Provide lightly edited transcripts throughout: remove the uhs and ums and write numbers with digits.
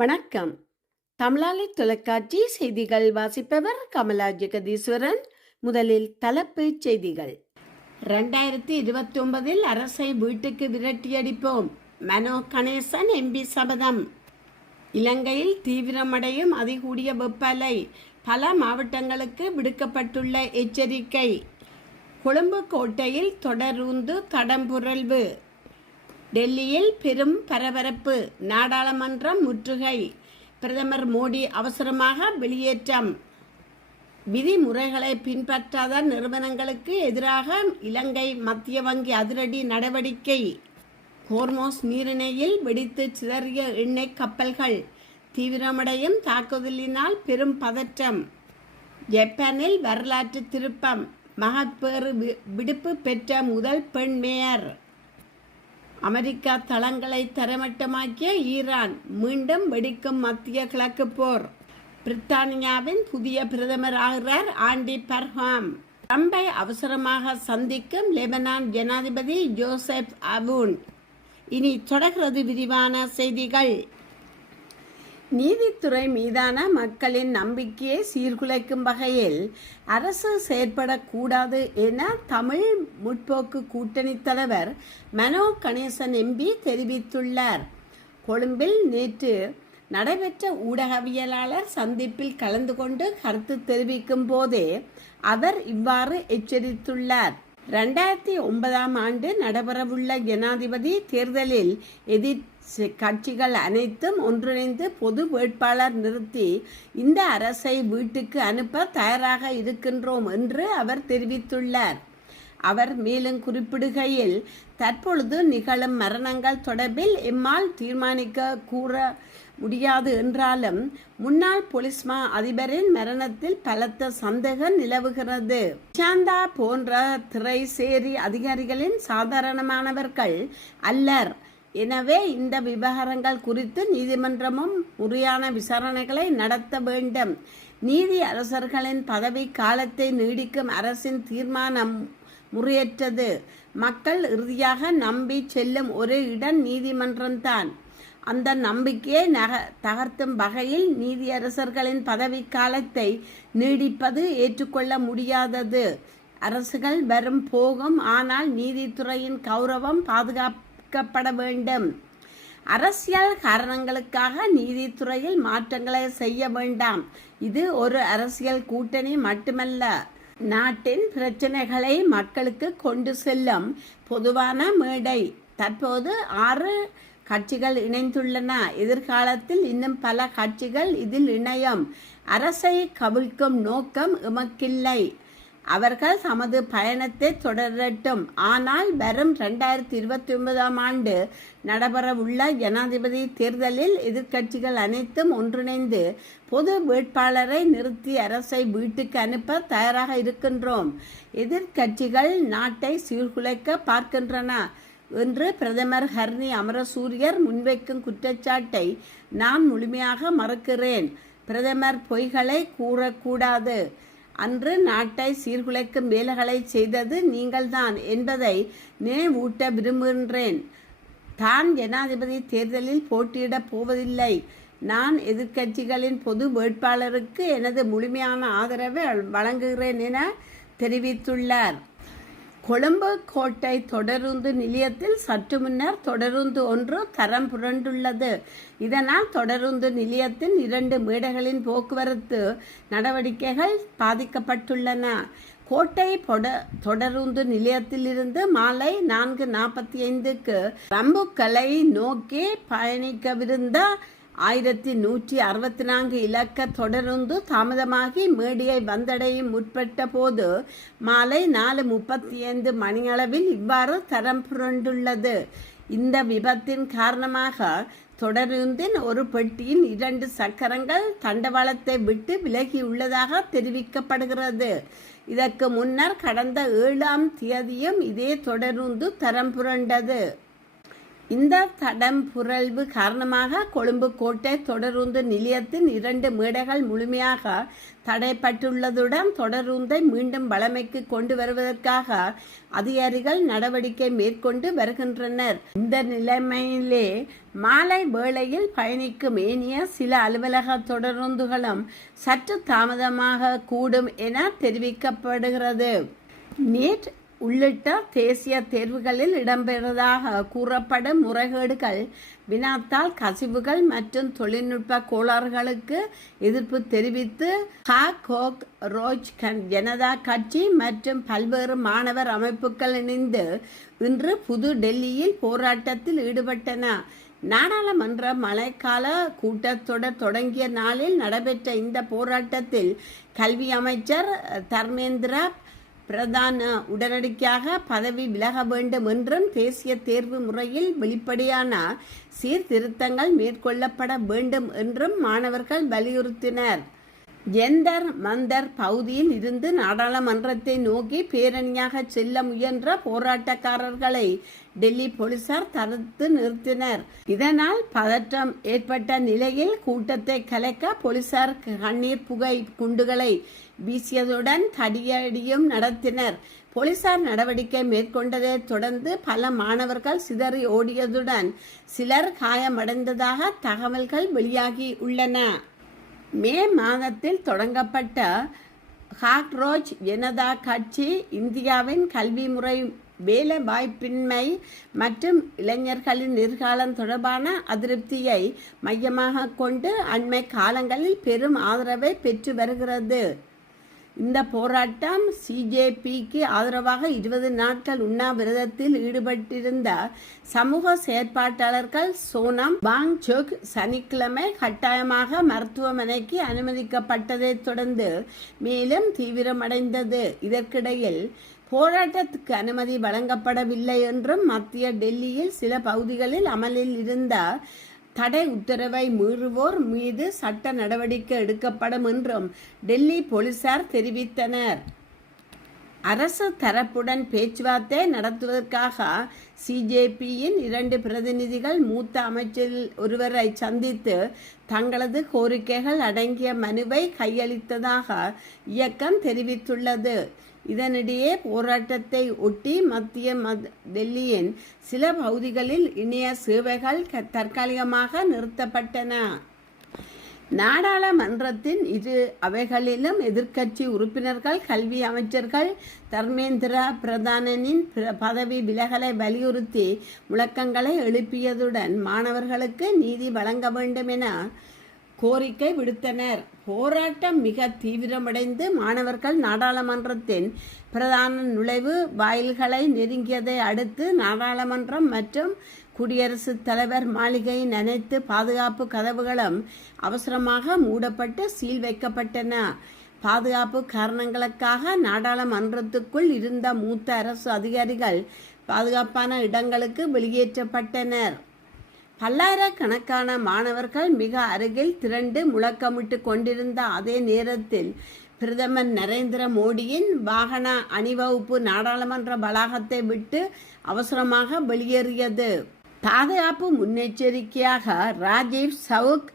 வணக்கம். தமிழாளி தொலைக்காட்சி செய்திகள் வாசிப்பவர் கமலா ஜெகதீஸ்வரன். முதலில் தலைப்புச் செய்திகள். 2029 அரசை வீட்டுக்கு விரட்டியடிப்போம். மனோ கணேசன் எம்பி சபதம். இலங்கையில் தீவிரமடையும் அதிகூடிய வெப்ப அலை. பல மாவட்டங்களுக்கு விடுக்கப்பட்டுள்ள எச்சரிக்கை. கொழும்பு கோட்டையில் தொடரூந்து தடம்புரல்வு. டெல்லியில் பெரும் பரபரப்பு. நாடாளுமன்றம் முற்றுகை. பிரதமர் மோடி அவசரமாக வெளியேற்றம். விதிமுறைகளை பின்பற்றாத நிறுவனங்களுக்கு எதிராக இலங்கை மத்திய வங்கி அதிரடி நடவடிக்கை. ஹோர்மோஸ் நீரிணையில் வெடித்து சிதறிய எண்ணெய் கப்பல்கள். தீவிரமடையும் தாக்குதலினால் பெரும் பதற்றம். ஜப்பானில் வரலாற்று திருப்பம். மகப்பேறு விடுப்பு பெற்ற முதல் பெண் மேயர். அமெரிக்கா தளங்களை தரமட்டமாக்கிய ஈரான். மீண்டும் வெடிக்கும் மத்திய கிழக்கு போர். பிரித்தானியாவின் புதிய பிரதமர் ஆகிறார் ஆண்டி பர்ஹாம். ட்ரம்பை அவசரமாக சந்திக்கும் லெபனான் ஜனாதிபதி ஜோசப் அவுன். இனி தொடர்கிறது விரிவான செய்திகள். நீதித்துறை மீதான மக்களின் நம்பிக்கையை சீர்குலைக்கும் வகையில் அரசு செயற்படக்கூடாது என தமிழ் முற்போக்கு கூட்டணி தலைவர் மனோ கணேசன் எம்பி தெரிவித்துள்ளார். கொழும்பில் நேற்று நடைபெற்ற ஊடகவியலாளர் சந்திப்பில் கலந்து கொண்டு கருத்து தெரிவிக்கும் போதே அவர் இவ்வாறு எச்சரித்துள்ளார். 2009 ஆண்டு நடைபெறவுள்ள ஜனாதிபதி தேர்தலில் எதிர் கட்சிகள் அனைத்தும் ஒன்றிணைந்து பொது வேட்பாளர் நிறுத்தி இந்த அரசை வீட்டுக்கு அனுப்ப தயாராக இருக்கின்றோம் என்று அவர் தெரிவித்துள்ளார். அவர் மேலும் குறிப்பிடுகையில், தற்பொழுது நிகழும் மரணங்கள் தொடர்பில் எம்மால் தீர்மானிக்க கூற முடியாது என்றாலும் முன்னாள் போலீஸ் மா அதிபரின் மரணத்தில் பலத்த சந்தேகம் நிலவுகிறது. சாந்தா போன்ற திரைசேரி அதிகாரிகளின் சாதாரணமானவர்கள் அல்லர். எனவே இந்த விவகாரங்கள் குறித்து நீதிமன்றமும் முறையான விசாரணைகளை நடத்த வேண்டும். நீதி அரசர்களின் பதவி காலத்தை நீடிக்கும் அரசின் தீர்மானம் முறையற்றது. மக்கள் இறுதியாக நம்பி செல்லும் ஒரு இடம் நீதிமன்றம்தான். அந்த நம்பிக்கையை தகர்த்தும் வகையில் நீதியரசர்களின் பதவி காலத்தை நீடிப்பது ஏற்றுக்கொள்ள முடியாதது. அரசுகள் வரும் போகும், ஆனால் நீதித்துறையின் கௌரவம் பாதுகாக்கப்பட வேண்டும். அரசியல் காரணங்களுக்காக நீதித்துறையில் மாற்றங்களை செய்ய வேண்டாம். இது ஒரு அரசியல் கூட்டணி மட்டுமல்ல, நாட்டின் பிரச்சனைகளை மக்களுக்கு கொண்டு செல்லும் பொதுவான மேடை. தற்போது 6 கட்சிகள் இணைந்துள்ளன. எதிர்காலத்தில் இன்னும் பல கட்சிகள் இதில் இணையும். அரசை கவிழ்க்கும் நோக்கம் எமக்கில்லை. அவர்கள் தமது பயணத்தை தொடரட்டும். ஆனால் வரும் 2029 ஆண்டு நடைபெறவுள்ள ஜனாதிபதி தேர்தலில் எதிர்க்கட்சிகள் அனைத்தும் ஒன்றிணைந்து பொது வேட்பாளரை நிறுத்தி அரசை வீட்டுக்கு அனுப்ப தயாராக இருக்கின்றோம். எதிர்க்கட்சிகள் நாட்டை சீர்குலைக்க பார்க்கின்றன என்று பிரதமர் ஹர்னி அமரசூரியர் முன்வைக்கும் குற்றச்சாட்டை நான் முழுமையாக மறுக்கிறேன். பிரதமர் பொய்களை கூறக்கூடாது. அன்று நாட்டை சீர்குலைக்கும் வேலைகளை செய்தது நீங்கள்தான் என்பதை நினைவூட்ட விரும்புகின்றேன். தான் ஜனாதிபதி தேர்தலில் போட்டியிடப் போவதில்லை. நான் எதிர்க்கட்சிகளின் பொது வேட்பாளருக்கு எனது முழுமையான ஆதரவை வழங்குகிறேன் என தெரிவித்துள்ளார். கொழும்பு கோட்டை தொடருந்து நிலையத்தில் சற்று முன்னர் தொடருந்து ஒன்று தரம் புரண்டுள்ளது. இதனால் தொடருந்து நிலையத்தின் 2 மேடைகளின் போக்குவரத்து நடவடிக்கைகள் பாதிக்கப்பட்டுள்ளன. கோட்டை தொடருந்து நிலையத்திலிருந்து மாலை 4:45க்கு ரம்புக்களை நோக்கி பயணிக்கவிருந்த 1164 இலக்க தொடருந்து தாமதமாகி மேடையை வந்தடையும் முற்பட்ட போது மாலை 4:35 மணியளவில் இவ்வாறு தரம் புரண்டுள்ளது. இந்த விபத்தின் காரணமாக தொடருந்தின் ஒரு பெட்டியின் 2 சக்கரங்கள் தண்டவாளத்தை விட்டு விலகியுள்ளதாக தெரிவிக்கப்படுகிறது. இதற்கு முன்னர் கடந்த 7ஆம் தேதியும் இதே தொடருந்து தரம் புரண்டது. இந்த தடம் புரள்வு காரணமாக கொழும்பு கோட்டை தொடருந்து நிலையத்தின் 2 மேடைகள் முழுமையாக தடைப்பட்டுள்ளதுடன் தொடருந்தை மீண்டும் வழமைக்கு கொண்டு வருவதற்காக அதிகாரிகள் நடவடிக்கை மேற்கொண்டு வருகின்றனர். இந்த நிலைமையிலே மாலை வேளையில் பயணிக்கும் ஏனைய சில அலுவலக தொடருந்துகளும் சற்று தாமதமாக கூடும் என தெரிவிக்கப்படுகிறது. நீட் உள்ளிட்ட தேசிய தேர்வுகளில் இடம்பெறுவதாக கூறப்படும் முறைகேடுகள், வினாத்தாள் கசிவுகள் மற்றும் தொழில்நுட்ப கோளாறுகளுக்கு எதிர்ப்பு தெரிவித்து ஹாக் ரோஜ் ஜனதா கட்சி மற்றும் பல்வேறு மாணவர் அமைப்புகள் இணைந்து இன்று புது டெல்லியில் போராட்டத்தில் ஈடுபட்டன. நாடாளுமன்ற மழைக்கால கூட்டத்தொடர் தொடங்கிய நாளில் நடைபெற்ற இந்த போராட்டத்தில் கல்வி அமைச்சர் தர்மேந்திர பிரதான் உடனடியாக பதவி விலக வேண்டும் என்றும் தேசிய தேர்வு முறையில் வெளிப்படையான சீர்திருத்தங்கள் மேற்கொள்ளப்பட வேண்டும் என்றும் மாணவர்கள் வலியுறுத்தினர். ஜந்தர் மந்தர் பகுதியில் இருந்து நாடாளுமன்றத்தை நோக்கி பேரணியாக செல்ல முயன்ற போராட்டக்காரர்களை டெல்லி போலீசார் தடுத்து நிறுத்தினர். இதனால் பதற்றம் ஏற்பட்ட நிலையில் கூட்டத்தை கலைக்க போலீசார் கண்ணீர் புகை குண்டுகளை வீசியதுடன் தடியடியும் நடத்தினர். போலீசார் நடவடிக்கை மேற்கொண்டதை தொடர்ந்து பல மாணவர்கள் சிதறி ஓடியதுடன் சிலர் காயமடைந்ததாக தகவல்கள் வெளியாகி உள்ளன. மே மாதத்தில் தொடங்கப்பட்ட ஹாக்ரோஜ் ஜனதா கட்சி இந்தியாவின் கல்வி முறை, வேலை வாய்ப்பின்மை மற்றும் இளைஞர்களின் எதிர்காலம் தொடர்பான அதிருப்தியை மையமாக கொண்டு அண்மை காலங்களில் பெரும் ஆதரவை பெற்று வருகிறது. இந்த போராட்டம் சிஜேபிக்கு ஆதரவாக 20 நாட்கள் உண்ணாவிரதத்தில் ஈடுபட்டிருந்த சமூக செயற்பாட்டாளர்கள் சோனம் வாங்சுக் சனிக்கிழமை கட்டாயமாக மருத்துவமனைக்கு அனுமதிக்கப்பட்டதை தொடர்ந்து மேலும் தீவிரமடைந்தது. இதற்கிடையில் போராட்டத்துக்கு அனுமதி வழங்கப்படவில்லை என்றும் மத்திய டெல்லியில் சில பகுதிகளில் அமலில் இருந்த தடை உத்தரவை மீறுவோர் மீது சட்ட நடவடிக்கை எடுக்கப்படும் என்றும் டெல்லி போலீசார் தெரிவித்தனர். அரசு தரப்புடன் பேச்சுவார்த்தை நடத்துவதற்காக சிஜேபியின் 2 பிரதிநிதிகள் மூத்த அமைச்சரில் ஒருவரை சந்தித்து தங்களது கோரிக்கைகள் அடங்கிய மனுவை கையளித்ததாக இயக்கம் தெரிவித்துள்ளது. இதனிடையே போராட்டத்தை ஒட்டி மத்திய டெல்லியின் சில பகுதிகளில் இணைய சேவைகள் தற்காலிகமாக நிறுத்தப்பட்டன. நாடாளுமன்றத்தின் 2 அவைகளிலும் எதிர்க்கட்சி உறுப்பினர்கள் கல்வி அமைச்சர்கள் தர்மேந்திர பிரதானின் பதவி விலகலை வலியுறுத்தி முழக்கங்களை எழுப்பியதுடன் மாணவர்களுக்கு நீதி வழங்க வேண்டும் என கோரிக்கை விடுத்தனர். போராட்டம் மிக தீவிரமடைந்து மாணவர்கள் நாடாளுமன்றத்தின் பிரதான நுழைவு வாயில்களை நெருங்கியதை அடுத்து நாடாளுமன்றம் மற்றும் குடியரசுத் தலைவர் மாளிகையின் அனைத்து பாதுகாப்பு கதவுகளும் அவசரமாக மூடப்பட்டு சீல் வைக்கப்பட்டன. பாதுகாப்பு காரணங்களுக்காக நாடாளுமன்றத்துக்குள் இருந்த மூத்த அரசு அதிகாரிகள் பாதுகாப்பான இடங்களுக்கு வெளியேற்றப்பட்டனர். பல்லாயிரக்கணக்கான மாணவர்கள் மிக அருகில் திரண்டு முழக்கமிட்டு கொண்டிருந்த அதே நேரத்தில் பிரதமர் நரேந்திர மோடியின் வாகன அணிவகுப்பு நாடாளுமன்ற வளாகத்தை விட்டு அவசரமாக வெளியேறியது. பாதுகாப்பு முன்னெச்சரிக்கையாக ராஜீவ் சவுக்,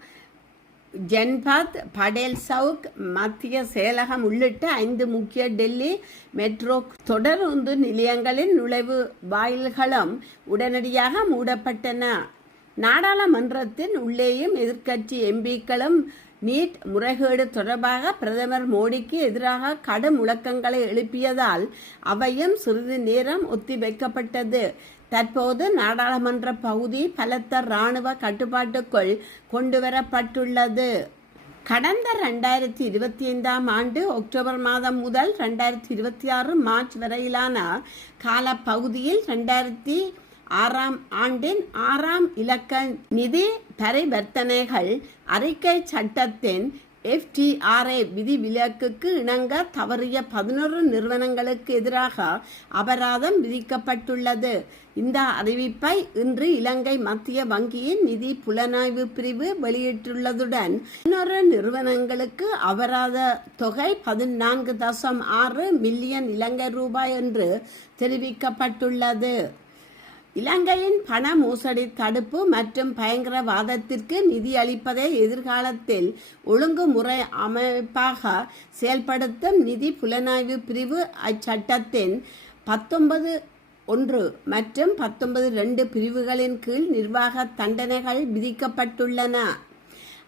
ஜன்பத், படேல் சவுக், மத்திய செயலகம் உள்ளிட்ட 5 முக்கிய டெல்லி மெட்ரோ தொடருந்து நிலையங்களின் நுழைவு வாயில்களும் உடனடியாக மூடப்பட்டன. நாடாளுமன்றத்தின் உள்ளேயும் எதிர்க்கட்சி எம்பிக்களும் நீட் முறைகேடு தொடர்பாக பிரதமர் மோடிக்கு எதிராக கடும் முழக்கங்களை எழுப்பியதால் அவையும் சிறிது நேரம் ஒத்திவைக்கப்பட்டது. தற்போது நாடாளுமன்ற பகுதி பலத்த இராணுவ கட்டுப்பாட்டுக்குள் கொண்டுவரப்பட்டுள்ளது. கடந்த 2025ஆம் ஆண்டு அக்டோபர் மாதம் முதல் 2026 மார்ச் வரையிலான காலப்பகுதியில் 2006ஆம் ஆண்டின் 6ஆம் இலக்க நிதி பரிவர்த்தனைகள் அறிக்கை சட்டத்தின் FTRA விதிவிலக்குக்கு இணங்க தவறிய 11 நிறுவனங்களுக்கு எதிராக அபராதம் விதிக்கப்பட்டுள்ளது. இந்த அறிவிப்பை இன்று இலங்கை மத்திய வங்கியின் நிதி புலனாய்வு பிரிவு வெளியிட்டுள்ளதுடன் 11 நிறுவனங்களுக்கு அபராத தொகை 14.6 மில்லியன் இலங்கை ரூபாய் என்று தெரிவிக்கப்பட்டுள்ளது. இலங்கையின் பண மோசடி தடுப்பு மற்றும் பயங்கரவாதத்திற்கு நிதி அளிப்பதை எதிர்காலத்தில் ஒழுங்குமுறை அமைப்பாக செயல்படுத்தும் நிதி புலனாய்வு பிரிவு அச்சட்டத்தின் 19(1) மற்றும் 19(2) பிரிவுகளின் கீழ் நிர்வாக தண்டனைகள் விதிக்கப்பட்டுள்ளன.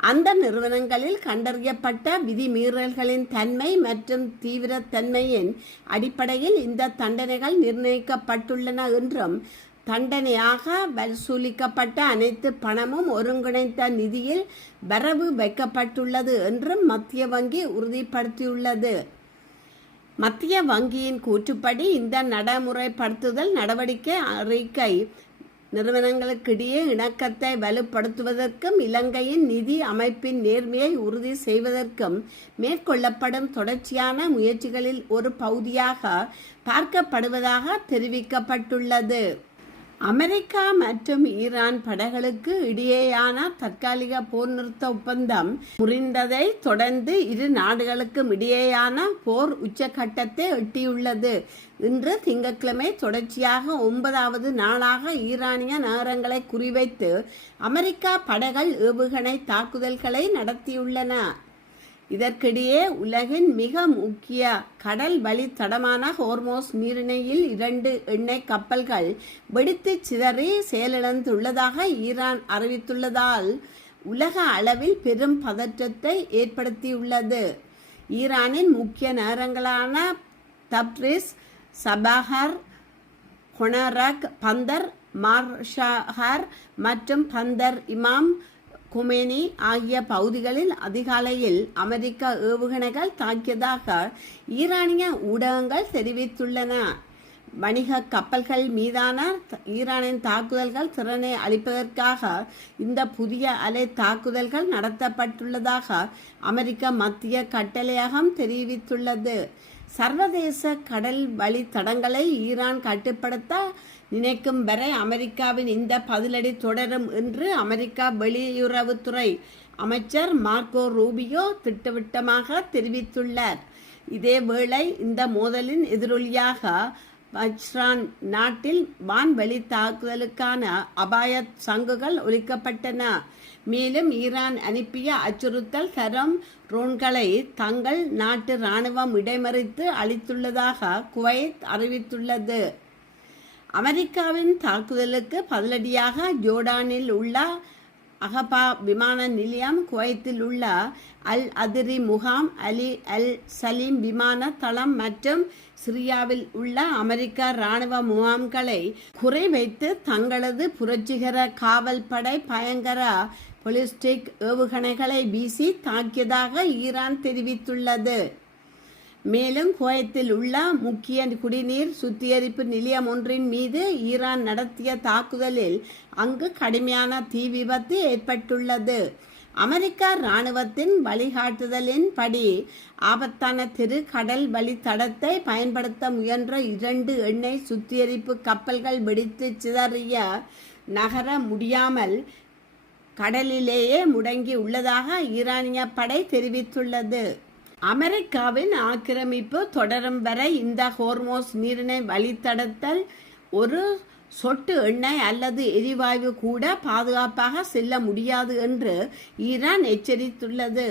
அந்த நிறுவனங்களில் கண்டறியப்பட்ட விதிமீறல்களின் தன்மை மற்றும் தீவிரத்தன்மையின் அடிப்படையில் இந்த தண்டனைகள் நிர்ணயிக்கப்பட்டுள்ளன என்றும், தண்டனையாக வசூலிக்கப்பட்ட அனைத்து பணமும் ஒருங்கிணைந்த நிதியில் வரவு வைக்கப்பட்டுள்ளது என்றும் மத்திய வங்கி உறுதிப்படுத்தியுள்ளது. மத்திய வங்கியின் கூற்றுப்படி இந்த நடைமுறைப்படுத்துதல் நடவடிக்கை அறிக்கை நிறுவனங்களுக்கிடையே இணக்கத்தை வலுப்படுத்துவதற்கும் இலங்கையின் நிதி அமைப்பின் நேர்மையை உறுதி செய்வதற்கும் மேற்கொள்ளப்படும் தொடர்ச்சியான முயற்சிகளில் ஒரு பகுதியாக பார்க்கப்படுவதாக தெரிவிக்கப்பட்டுள்ளது. அமெரிக்கா மற்றும் ஈரான் படைகளுக்கு இடையேயான தற்காலிக போர் நிறுத்த ஒப்பந்தம் முறிந்ததை தொடர்ந்து இரு நாடுகளுக்கும் இடையேயான போர் உச்சகட்டத்தை எட்டியுள்ளது. இன்று திங்கட்கிழமை தொடர்ச்சியாக 9வது நாளாக ஈரானிய நகரங்களை குறிவைத்து அமெரிக்கா படைகள் ஏவுகணை தாக்குதல்களை நடத்தியுள்ளன. இதற்கிடையே உலகின் மிக முக்கிய கடல் வழித்தடமான ஹோர்மோஸ் நீரிணையில் 2 எண்ணெய் கப்பல்கள் வெடித்து சிதறி செயலிழந்துள்ளதாக ஈரான் அறிவித்துள்ளதால் உலக அளவில் பெரும் பதற்றத்தை ஏற்படுத்தியுள்ளது. ஈரானின் முக்கிய நகரங்களான தப்ரிஸ், சபாஹர், கொனரக், பந்தர் மார்ஷஹர் மற்றும் பந்தர் இமாம் குமேனி ஆகிய பகுதிகளில் அதிகாலையில் அமெரிக்க ஏவுகணைகள் தாக்கியதாக ஈரானிய ஊடகங்கள் தெரிவித்துள்ளன. வணிக கப்பல்கள் மீதான ஈரானின் தாக்குதல்கள் திறனை அளிப்பதற்காக இந்த புதிய அலை தாக்குதல்கள் நடத்தப்பட்டுள்ளதாக அமெரிக்க மத்திய கட்டளையகம் தெரிவித்துள்ளது. சர்வதேச கடல் வழித்தடங்களை ஈரான் கட்டுப்படுத்த நினைக்கும் வரை அமெரிக்காவின் இந்த பதிலடி தொடரும் என்று அமெரிக்கா வெளியுறவுத்துறை அமைச்சர் மார்க்கோ ரூபியோ திட்டவட்டமாக தெரிவித்துள்ளார். இதேவேளை இந்த மோதலின் எதிரொலியாக பஹ்ரைன் நாட்டில் வான்வெளி தாக்குதலுக்கான அபாய சங்குகள் ஒலிக்கப்பட்டன. மேலும் ஈரான் அனுப்பிய அச்சுறுத்தல் தரும் ட்ரோன்களை தங்கள் நாட்டு இராணுவம் இடைமறித்து அளித்துள்ளதாக குவைத் அறிவித்துள்ளது. அமெரிக்காவின் தாக்குதலுக்கு பதிலடியாக ஜோர்டானில் உள்ள அகபா விமான நிலையம், குவைத்தில் உள்ள அல் அதிரி முகாம், அலி அல் சலீம் விமான தளம் மற்றும் சிரியாவில் உள்ள அமெரிக்க இராணுவ முகாம்களை குறிவைத்து தங்களது புரட்சிகர காவல் படை பயங்கர பாலிஸ்டிக் ஏவுகணைகளை வீசி தாக்கியதாக ஈரான் தெரிவித்துள்ளது. மேலும் குவைத்தில் உள்ள முக்கிய குடிநீர் சுத்திகரிப்பு நிலையம் ஒன்றின் மீது ஈரான் நடத்திய தாக்குதலில் அங்கு கடுமையான தீ விபத்து ஏற்பட்டுள்ளது. அமெரிக்க இராணுவத்தின் வழிகாட்டுதலின்படி ஆபத்தான கடல் வழித்தடத்தை பயன்படுத்த முயன்ற 2 எண்ணெய் சுத்திகரிப்பு கப்பல்கள் வெடித்து சிதறிய நகர முடியாமல் கடலிலேயே முடங்கி உள்ளதாக ஈரானிய படை தெரிவித்துள்ளது. அமெரிக்காவின் ஆக்கிரமிப்பு தொடரும் வரை இந்த ஹோர்மோஸ் நீரிணை வழித்தடத்தில் ஒரு சொட்டு எண்ணெய் அல்லது எரிவாயு கூட பாதுகாப்பாக செல்ல முடியாது என்று ஈரான் எச்சரித்துள்ளது.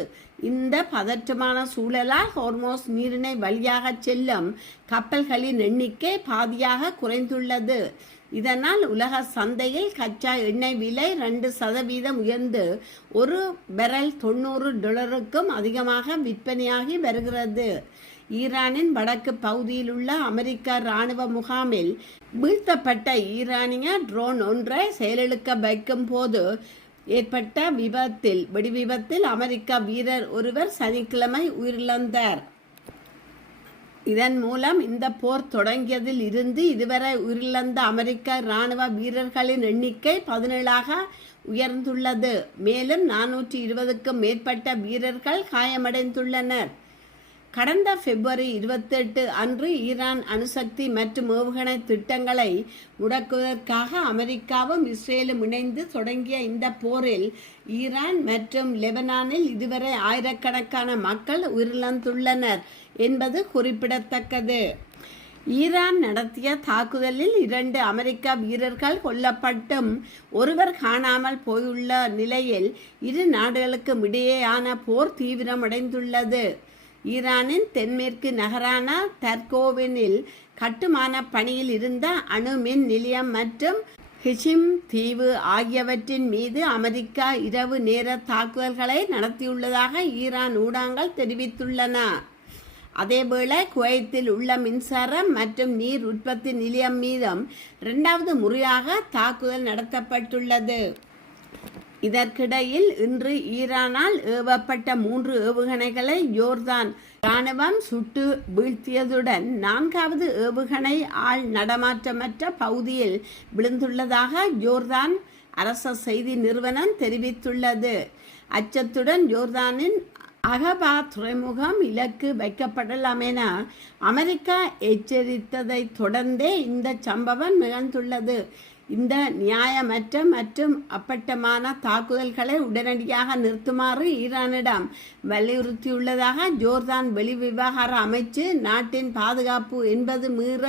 இந்த பதற்றமான சூழலால் ஹோர்மோஸ் நீரிணை வழியாக செல்லும் கப்பல்களின் எண்ணிக்கை பாதியாக குறைந்துள்ளது. இதனால் உலக சந்தையில் கச்சா எண்ணெய் விலை 2% உயர்ந்து ஒரு பெரல் $90க்கும் அதிகமாக விற்பனையாகி வருகிறது. ஈரானின் வடக்கு பகுதியில் உள்ள அமெரிக்க இராணுவ முகாமில் வீழ்த்தப்பட்ட ஈரானிய ட்ரோன் ஒன்றை செயலிழக்க வைக்கும் போது ஏற்பட்ட வெடிவிபத்தில் அமெரிக்க வீரர் ஒருவர் சனிக்கிழமை உயிரிழந்தார். இதன் மூலம் இந்த போர் தொடங்கியதில் இருந்து இதுவரை உயிரிழந்த அமெரிக்க இராணுவ வீரர்களின் எண்ணிக்கை 17ஆக உயர்ந்துள்ளது. மேலும் 420க்கும் மேற்பட்ட வீரர்கள் காயமடைந்துள்ளனர். கடந்த பிப்ரவரி 28 அன்று ஈரான் அணுசக்தி மற்றும் ஏவுகணை திட்டங்களை முடக்குவதற்காக அமெரிக்காவும் இஸ்ரேலும் இணைந்து தொடங்கிய இந்த போரில் ஈரான் மற்றும் லெபனானில் இதுவரை ஆயிரக்கணக்கான மக்கள் உயிரிழந்துள்ளனர் என்பது குறிப்பிடத்தக்கது. ஈரான் நடத்திய தாக்குதலில் 2 அமெரிக்க வீரர்கள் கொல்லப்பட்டும் ஒருவர் காணாமல் போயுள்ள நிலையில் இரு நாடுகளுக்கும் இடையேயான போர் தீவிரமடைந்துள்ளது. ஈரானின் தென்மேற்கு நகரான தர்கோவினில் கட்டுமான பணியில் இருந்த அணு மின் நிலையம் மற்றும் ஹிஷிம் தீவு ஆகியவற்றின் மீது அமெரிக்கா இரவு நேர தாக்குதல்களை நடத்தியுள்ளதாக ஈரான் ஊடகங்கள் தெரிவித்துள்ளன. அதேவேளை குவைத்தில் உள்ள மின்சாரம் மற்றும் நீர் உற்பத்தி நிலையம் மீதும் 2வது முறையாக தாக்குதல் நடத்தப்பட்டுள்ளது. இதற்கிடையில் இன்று ஈரானால் ஏவப்பட்ட 3 ஏவுகணைகளை யோர்தான் இராணுவம் சுட்டு வீழ்த்தியதுடன் 4வது ஏவுகணை ஆள் நடமாற்றமற்ற பகுதியில் விழுந்துள்ளதாக யோர்தான் அரச செய்தி நிறுவனம் தெரிவித்துள்ளது. அச்சத்துடன் யோர்தானின் அகபா துறைமுகம் இலக்கு வைக்கப்படலாம் என அமெரிக்கா எச்சரித்ததை தொடர்ந்தே இந்த சம்பவம் நிகழ்ந்துள்ளது. இந்த நியாயமற்ற மற்றும் அப்பட்டமான தாக்குதல்களை உடனடியாக நிறுத்துமாறு ஈரானிடம் வலியுறுத்தியுள்ளதாக ஜோர்தான் வெளிவிவகார அமைச்சு நாட்டின் பாதுகாப்பு என்பது மீற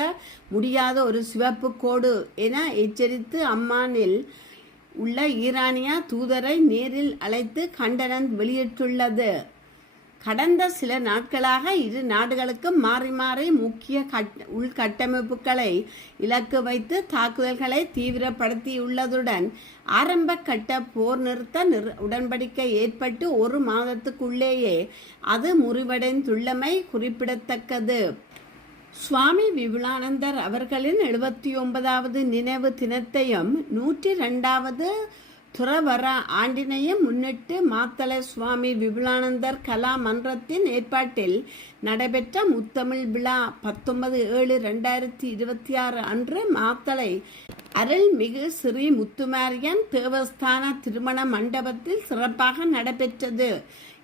முடியாத ஒரு சிவப்பு கோடு என எச்சரித்து அம்மானில் உள்ள ஈரானிய தூதரை நேரில் அழைத்து கண்டனம் வெளியிட்டுள்ளது. கடந்த சில நாட்களாக இரு நாடுகளுக்கும் மாறி மாறி முக்கிய உள்கட்டமைப்புகளை இலக்கு வைத்து தாக்குதல்களை தீவிரப்படுத்தியுள்ளதுடன் ஆரம்ப கட்ட போர் நிறுத்த உடன்படிக்கை ஏற்பட்டு 1 மாதத்துக்குள்ளேயே அது முறிவடைந்துள்ளமை குறிப்பிடத்தக்கது. சுவாமி விபுலானந்தர் அவர்களின் 79வது நினைவு தினத்தையும் 102வது துறவர ஆண்டினையும் முன்னிட்டு மாத்தளை சுவாமி விபுலானந்தர் கலா மன்றத்தின் ஏற்பாட்டில் நடைபெற்ற முத்தமிழ் விழா 19/7/2026 அன்று மாத்தளை அருள்மிகு ஸ்ரீ முத்துமாரியன் தேவஸ்தான திருமண மண்டபத்தில் சிறப்பாக நடைபெற்றது.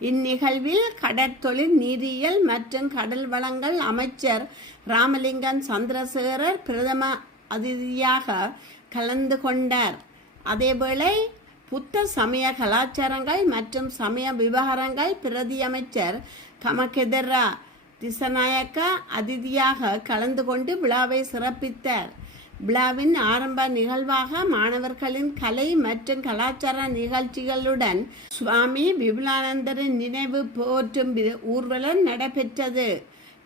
இந்நிகழ்வில் கடற்தொழில் நீரியல் மற்றும் கடல் வளங்கள் அமைச்சர் ராமலிங்கம் சந்திரசேகரர் பிரதம அதிதியாக கலந்து கொண்டார். அதேவேளை புத்த சமய கலாச்சாரங்கள் மற்றும் சமய விவகாரங்கள் பிரதி அமைச்சர் கமகெதரா திசநாயக்கா அதிதியாக கலந்து கொண்டு விழாவை சிறப்பித்தார். விழாவின் ஆரம்ப நிகழ்வாக மாணவர்களின் கலை மற்றும் கலாச்சார நிகழ்ச்சிகளுடன் சுவாமி விபுலானந்தரின் நினைவு போற்றும் ஊர்வலம் நடைபெற்றது.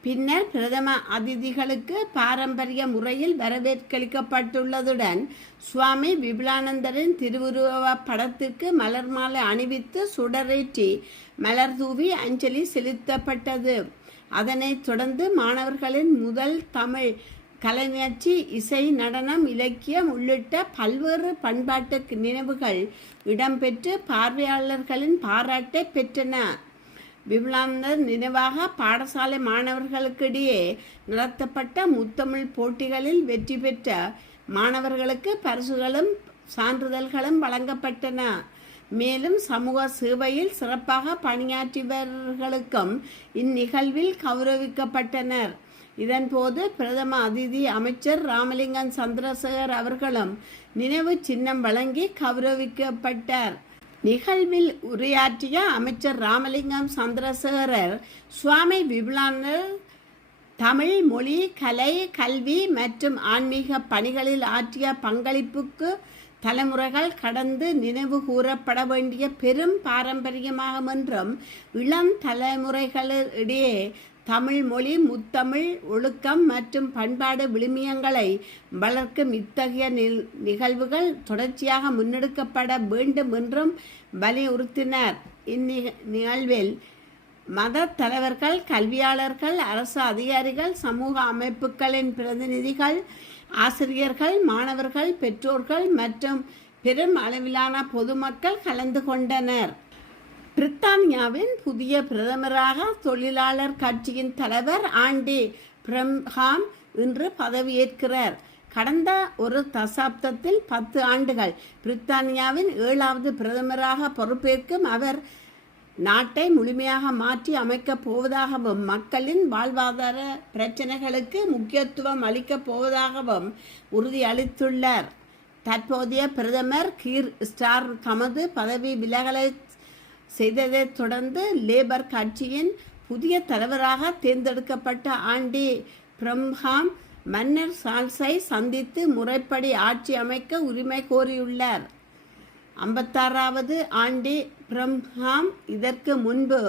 பின்னர் பிரதம அதிதிகளுக்கு பாரம்பரிய முறையில் வரவேற்களிக்கப்பட்டுள்ளதுடன் சுவாமி விபுலானந்தரின் திருவுருவ படத்திற்கு மலர் மாலை அணிவித்து சுடரேற்றி மலர் தூவி அஞ்சலி செலுத்தப்பட்டது. அதனைத் தொடர்ந்து மாணவர்களின் முதல் தமிழ் கலைநிகழ்ச்சி, இசை, நடனம், இலக்கியம் உள்ளிட்ட பல்வேறு பண்பாட்டு நினைவுகள் இடம்பெற்று பார்வையாளர்களின் பாராட்டை பெற்றன. விபுலானந்தர் நினைவாக பாடசாலை மாணவர்களுக்கிடையே நடத்தப்பட்ட முத்தமிழ் போட்டிகளில் வெற்றி பெற்ற மாணவர்களுக்கு பரிசுகளும் சான்றிதழ்களும் வழங்கப்பட்டன. மேலும் சமூக சேவையில் சிறப்பாக பணியாற்றியவர்களுக்கும் இந்நிகழ்வில் கௌரவிக்கப்பட்டனர். இதன்போது பிரதம அதிதி அமைச்சர் ராமலிங்கம் சந்திரசேகர் அவர்களும் நினைவு சின்னம் வழங்கி கௌரவிக்கப்பட்டார். நிகழ்வில் உரையாற்றிய அமைச்சர் ராமலிங்கம் சந்திரசேகரர் சுவாமி விபுலானந்தர் தமிழ் மொழி, கலை, கல்வி மற்றும் ஆன்மீக பணிகளில் ஆற்றிய பங்களிப்புக்கு தலைமுறைகள் கடந்து நினைவு கூறப்பட வேண்டிய பெரும் பாரம்பரியமாகும் என்றும் இளம் தலைமுறைகளிடையே தமிழ் மொழி, முத்தமிழ், ஒழுக்கம் மற்றும் பண்பாடு விழுமியங்களை வளர்க்கும் இத்தகைய நிகழ்வுகள் தொடர்ச்சியாக முன்னெடுக்கப்பட வேண்டும் என்றும் வலியுறுத்தினர். இந்நிகழ்வில் மத தலைவர்கள், கல்வியாளர்கள், அரசு அதிகாரிகள், சமூக அமைப்புகளின் பிரதிநிதிகள், ஆசிரியர்கள், மாணவர்கள், பெற்றோர்கள் மற்றும் பெரும் அளவிலான பொதுமக்கள் கலந்து கொண்டனர். பிரித்தானியாவின் புதிய பிரதமராக தொழிலாளர் கட்சியின் தலைவர் ஆண்டி பிரம்ஹாம் இன்று பதவியேற்கிறார். கடந்த ஒரு தசாப்தத்தில் 10 ஆண்டுகள் பிரித்தானியாவின் 7வது பிரதமராக பொறுப்பேற்கும் அவர் நாட்டை முழுமையாக மாற்றி அமைக்கப் போவதாகவும் மக்களின் வாழ்வாதார பிரச்சனைகளுக்கு முக்கியத்துவம் அளிக்கப் போவதாகவும் உறுதியளித்துள்ளார். தற்போதைய பிரதமர் கீர் ஸ்டார் தமது பதவி விலகலை செய்ததைத் தொடர்ந்து லேபர் கட்சியின் புதிய தலைவராக தேர்ந்தெடுக்கப்பட்ட ஆண்டி பிரம்ஹாம் மன்னர் சார்ல்ஸை சந்தித்து முறைப்படி ஆட்சி அமைக்க உரிமை கோரியுள்ளார். 56வது ஆண்டு பிரம்ஹாம் இதற்கு முன்பு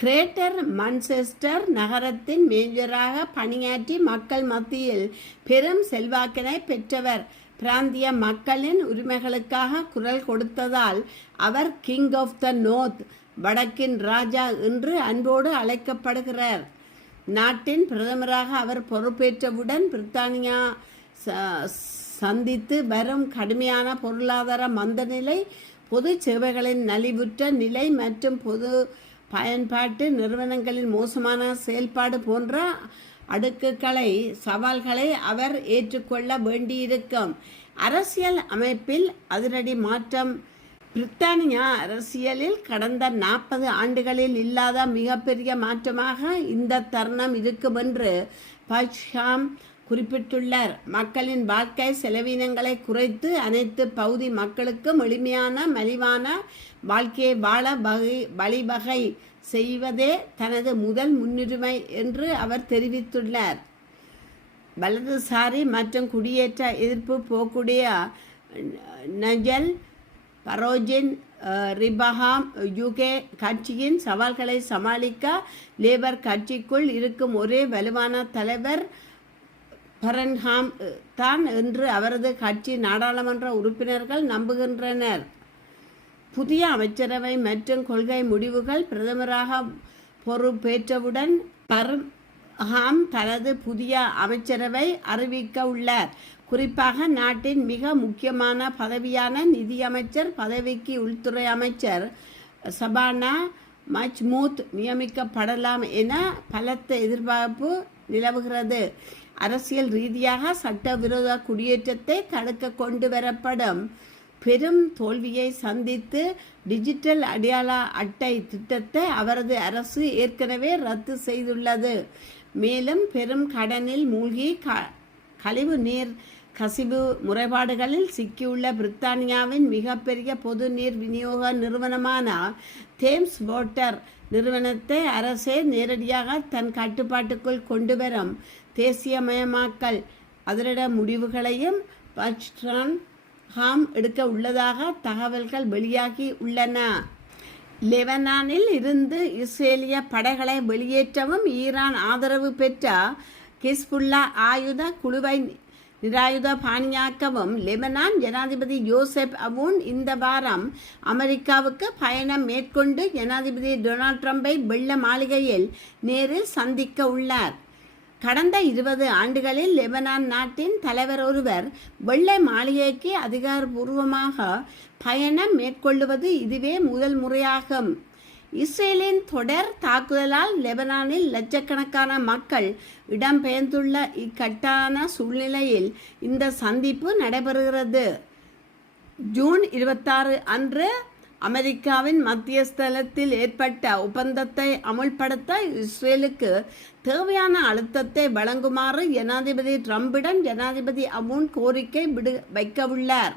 கிரேட்டர் மான்செஸ்டர் நகரத்தின் மேஜராக பணியாற்றி மக்கள் மத்தியில் பெரும் செல்வாக்கினை பெற்றவர். பிராந்திய மக்களின் உரிமைகளுக்காக குரல் கொடுத்ததால் அவர் கிங் ஆஃப் த நோர்த், வடக்கின் ராஜா என்று அன்போடு அழைக்கப்படுகிறார். நாட்டின் பிரதமராக அவர் பொறுப்பேற்றவுடன் பிரித்தானியா சந்தித்து வரும் கடுமையான பொருளாதார மந்தநிலை, பொது சேவைகளின் நலிவுற்ற நிலை மற்றும் பொது பயன்பாட்டு நிறுவனங்களின் மோசமான செயல்பாடு போன்ற சவால்களை அவர் ஏற்றுக்கொள்ள வேண்டியிருக்கும். அரசியல் அமைப்பில் அதிரடி மாற்றம். பிரித்தானியா அரசியலில் கடந்த 40 ஆண்டுகளில் இல்லாத மிகப்பெரிய மாற்றமாக இந்த தருணம் இருக்கும் என்று பச்ஹாம் குறிப்பிட்டுள்ளார். மக்களின் வாழ்க்கை செலவினங்களை குறைத்து அனைத்து பகுதி மக்களுக்கும் எளிமையான மலிவான வாழ்க்கையை வாழ வழிவகை செய்வதே தனது முதல் முன்னுரிமை என்று அவர் தெரிவித்துள்ளார். வலதுசாரி மற்றும் குடியேற்ற எதிர்ப்பு போக்குடைய நஜல் பரோஜின் ரிபஹாம் யூகே கட்சியின் சவால்களை சமாளிக்க லேபர் கட்சிக்குள் இருக்கும் ஒரே வலுவான தலைவர் பரன்ஹாம் தான் என்று அவரது கட்சி நாடாளுமன்ற உறுப்பினர்கள் நம்புகின்றனர். புதிய அமைச்சரவை மற்றும் கொள்கை முடிவுகள். பிரதமராக பொறுப்பேற்றவுடன் பரன்ஹாம் தனது புதிய அமைச்சரவை அறிவிக்க உள்ளார். குறிப்பாக நாட்டின் மிக முக்கியமான பதவியான நிதியமைச்சர் பதவிக்கு உள்துறை அமைச்சர் சபானா மச்மூத் நியமிக்கப்படலாம் என பலத்த எதிர்பார்ப்பு நிலவுகிறது. அரசியல் ரீதியாக சட்டவிரோத குடியேற்றத்தை தடுக்க கொண்டு வரப்படும் பெரும் தோல்வியை சந்தித்து டிஜிட்டல் அடையாள அட்டை திட்டத்தை அவரது அரசு ஏற்கனவே ரத்து செய்துள்ளது. மேலும் பெரும் கடனில் மூழ்கி கழிவு நீர் கசிவு முறைப்பாடுகளில் சிக்கியுள்ள பிரித்தானியாவின் மிகப்பெரிய பொது நீர் விநியோக நிறுவனமான தேம்ஸ் வாட்டர் நிறுவனத்தை அரசே நேரடியாக தன் கட்டுப்பாட்டுக்குள் கொண்டு வரும் தேசியமயமாக்கல் அதிரட முடிவுகளையும் பச்ஹாம் எடுக்க உள்ளதாக தகவல்கள் வெளியாகி உள்ளன. லெபனானில் இருந்து இஸ்ரேலிய படைகளை வெளியேற்றவும் ஈரான் ஆதரவு பெற்ற ஹிஸ்புல்லா ஆயுத குழுவை நிராயுத பாணியாக்கவும் லெபனான் ஜனாதிபதி யோசெப் அவுன் இந்த வாரம் அமெரிக்காவுக்கு பயணம் மேற்கொண்டு ஜனாதிபதி டொனால்ட் ட்ரம்பை வெள்ளை மாளிகையில் நேரில் சந்திக்க உள்ளார். கடந்த 20 ஆண்டுகளில் லெபனான் நாட்டின் தலைவர் ஒருவர் வெள்ளை மாளிகைக்கு அதிகாரபூர்வமாக பயணம் மேற்கொள்ளுவது இதுவே முதல் முறையாகும். இஸ்ரேலின் தொடர் தாக்குதலால் லெபனானில் லட்சக்கணக்கான மக்கள் இடம்பெயர்ந்துள்ள இக்கட்டான சூழ்நிலையில் இந்த சந்திப்பு நடைபெறுகிறது. ஜூன் 26 அன்று அமெரிக்காவின் மத்தியஸ்தலத்தில் ஏற்பட்ட ஒப்பந்தத்தை அமுல்படுத்த இஸ்ரேலுக்கு தேவையான அழுத்தத்தை வழங்குமாறு ஜனாதிபதி ட்ரம்பிடம் ஜனாதிபதி அவுன் கோரிக்கை வைக்கவுள்ளார்.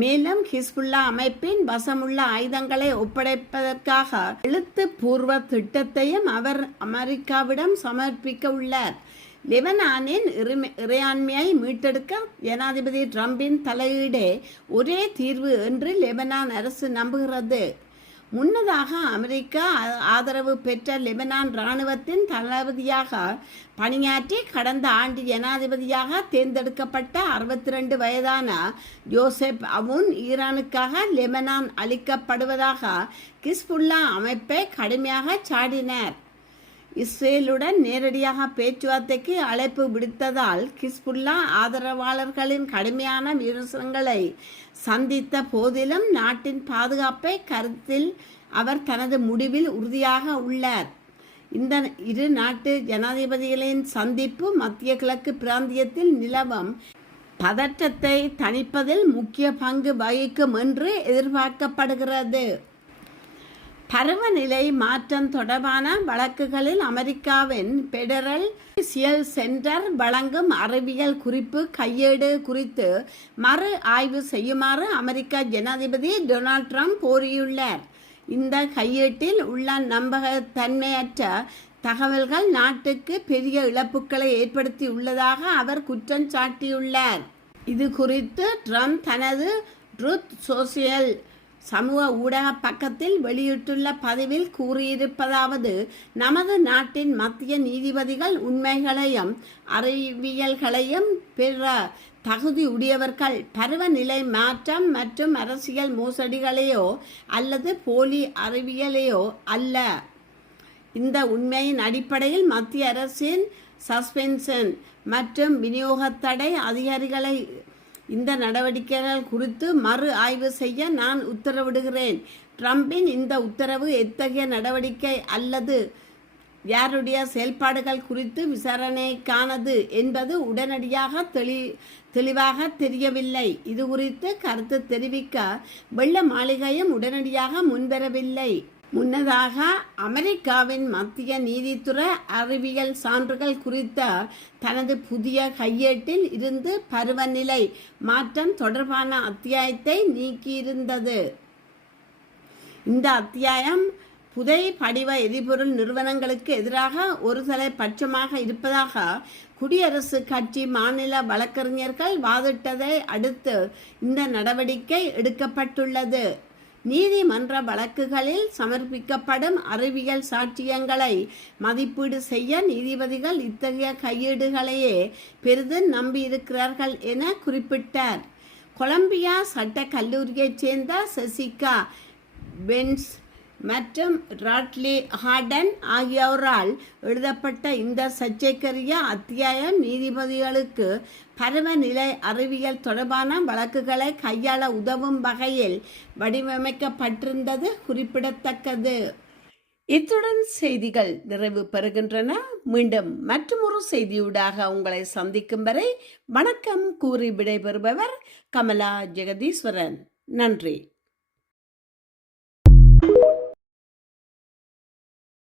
மேலும் ஹிஸ்புல்லா அமைப்பின் வசமுள்ள ஆயுதங்களை ஒப்படைப்பதற்காக எழுத்துப்பூர்வ திட்டத்தையும் அவர் அமெரிக்காவிடம் சமர்ப்பிக்க உள்ளார். லெபனானின் இறையாண்மையை மீட்டெடுக்க ஜனாதிபதி ட்ரம்பின் தலையீடே ஒரே தீர்வு என்று லெபனான் அரசு நம்புகிறது. முன்னதாக அமெரிக்கா ஆதரவு பெற்ற லெபனான் இராணுவத்தின் தளபதியாக பணியாற்றி கடந்த ஆண்டு ஜனாதிபதியாக தேர்ந்தெடுக்கப்பட்ட 62 வயதான யோசெப் அவுன் ஈரானுக்காக லெபனான் அளிக்கப்படுவதாக ஹிஸ்புல்லா அமைப்பை கடுமையாக சாடினார். இஸ்ரேலுடன் நேரடியாக பேச்சுவார்த்தைக்கு அழைப்பு விடுத்ததால் ஹிஸ்புல்லா ஆதரவாளர்களின் கடுமையான விமர்சனங்களை சந்தித்த போதிலும் நாட்டின் பாதுகாப்பை கருத்தில் அவர் தனது முடிவில் உறுதியாக உள்ளார். இந்த இரு நாட்டு ஜனாதிபதிகளின் சந்திப்பு மத்திய கிழக்கு பிராந்தியத்தில் நிலவும் பதற்றத்தை தணிப்பதில் முக்கிய பங்கு வகிக்கும் என்று எதிர்பார்க்கப்படுகிறது. பருவநிலை மாற்றம் தொடர்பான வழக்குகளில் அமெரிக்காவின் பெடரல் ஜுடிஷியல் சென்டர் வழங்கும் அறிவியல் குறிப்பு கையேடு குறித்து மறு ஆய்வு செய்யுமாறு அமெரிக்க ஜனாதிபதி டொனால்ட் ட்ரம்ப் கோரியுள்ளார். இந்த கையேட்டில் உள்ள நம்பகத்தன்மையற்ற தகவல்கள் நாட்டுக்கு பெரிய இழப்புகளை ஏற்படுத்தி உள்ளதாக அவர் குற்றம் சாட்டியுள்ளார். இது குறித்து ட்ரம்ப் தனது ட்ரூத் சோசியல் சமூக ஊடக பக்கத்தில் வெளியிட்டுள்ள பதிவில் கூறியிருப்பதாவது: நமது நாட்டின் மத்திய நீதிபதிகள் உண்மைகளையும் அறிவியல்களையும் பெற தகுதி உடையவர்கள். பருவநிலை மாற்றம் மற்றும் அரசியல் மோசடிகளையோ அல்லது போலி அறிவியலையோ அல்ல. இந்த உண்மையின் அடிப்படையில் மத்திய அரசின் சஸ்பென்ஷன் மற்றும் விநியோகத்தடை அதிகாரிகளை இந்த நடவடிக்கைகள் குறித்து மறு ஆய்வு செய்ய நான் உத்தரவிடுகிறேன். ட்ரம்பின் இந்த உத்தரவு எத்தகைய நடவடிக்கை அல்லது யாருடைய செயல்பாடுகள் குறித்து விசாரணைக்கானது என்பது உடனடியாக தெளிவாக தெரியவில்லை. இது குறித்து கருத்து தெரிவிக்க வெள்ளை மாளிகையும் உடனடியாக முன்வரவில்லை. முன்னதாக அமெரிக்காவின் மத்திய நீதித்துறை அறிவியல் சான்றுகள் குறித்த தனது புதிய கையேட்டில் இருந்து பருவநிலை மாற்றம் தொடர்பான அத்தியாயத்தை நீக்கியிருந்தது. இந்த அத்தியாயம் புதை படிவ எரிபொருள் நிறுவனங்களுக்கு எதிராக ஒருதலை பட்சமாக இருப்பதாக குடியரசுக் கட்சி மாநில வழக்கறிஞர்கள் வாதிட்டதை அடுத்து இந்த நடவடிக்கை எடுக்கப்பட்டுள்ளது. நீதிமன்ற வழக்குகளில் சமர்ப்பிக்கப்படும் அறிவியல் சாட்சியங்களை மதிப்பீடு செய்ய நீதிபதிகள் இத்தகைய கையேடுகளையே பெரிதும் நம்பியிருக்கிறார்கள் என குறிப்பிட்டார். கொலம்பியா சட்ட கல்லூரியைச் சேர்ந்த செசிகா பென்ஸ் மற்றும் ராட்லி ஹார்டன் ஆகியோரால் எழுதப்பட்ட இந்த சர்ச்சைக்குரிய அத்தியாயம் நீதிபதிகளுக்கு பருவநிலை அறிவியல் தொடர்பான வழக்குகளை கையாள உதவும் வகையில் வடிவமைக்கப்பட்டிருந்தது குறிப்பிடத்தக்கது. இத்துடன் செய்திகள் நிறைவு பெறுகின்றன. மீண்டும் மற்றொரு செய்தியூடாக உங்களை சந்திக்கும் வரை வணக்கம் கூறி விடைபெறுபவர் கமலா ஜெகதீஸ்வரன். நன்றி.